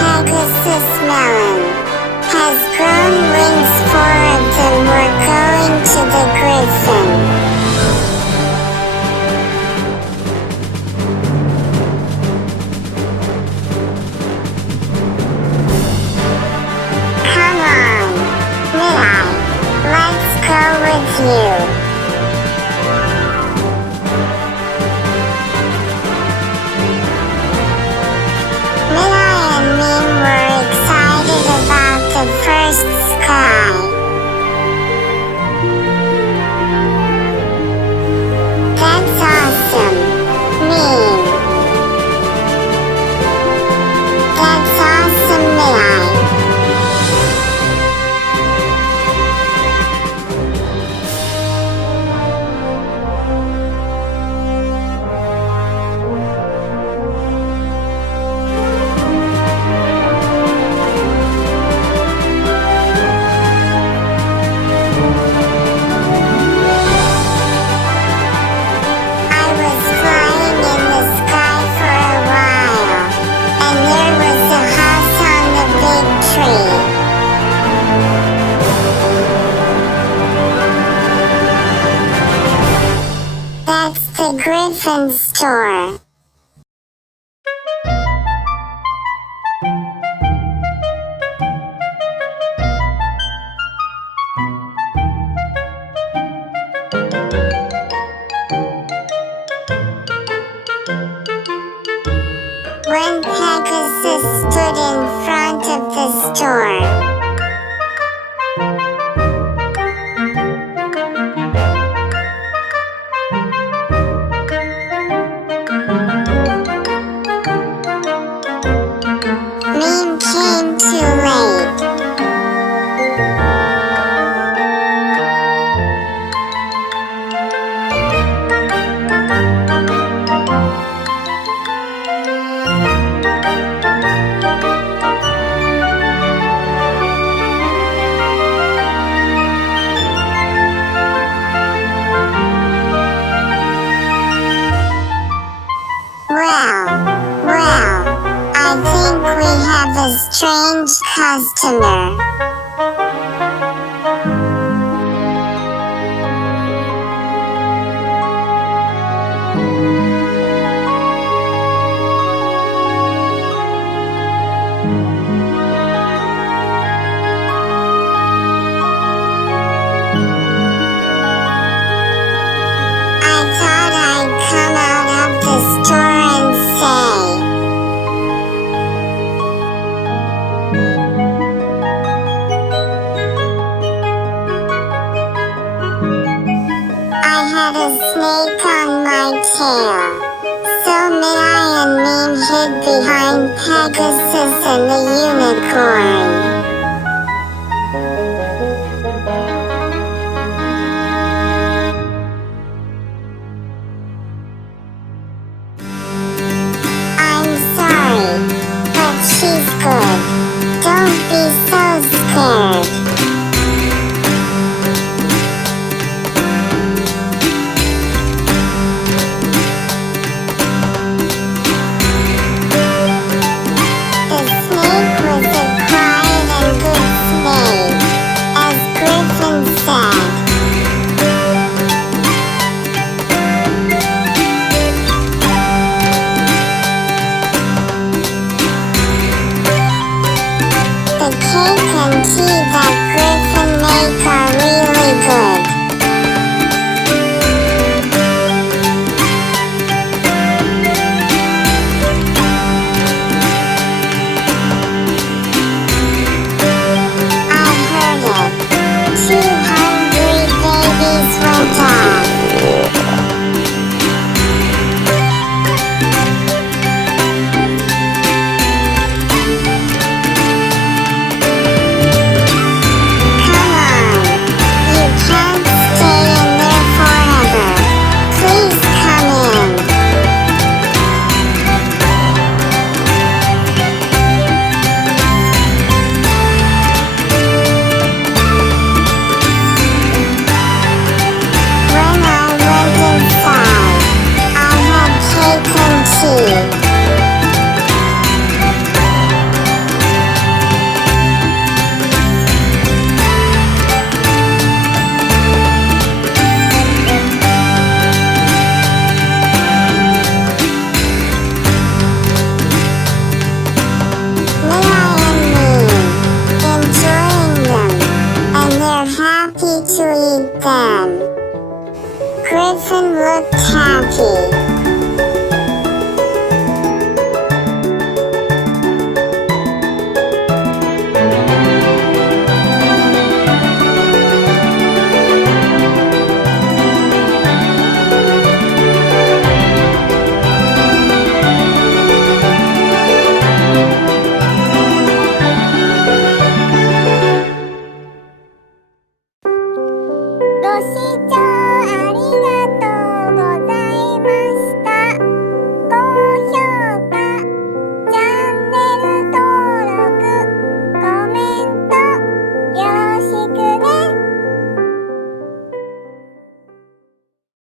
Pegasus melon has grown wings. 4 of them were going to the griffin. Come on, Midai, let's go with you. The first sky. That's awesome, Mean. That's awesome, Midai. That's the Griffin store. When Pegasus stood in front of the store, Mean came too late. Well, I think we have a strange customer. I thought I'd come out of the store and say, I had a snake on my tail, so Midai and Mean hid behind Pegasus and the unicorn. I'm sorry, but she's good. Don't be so scared. The snake was a quiet and good snake, as Griffin said. The cake and tea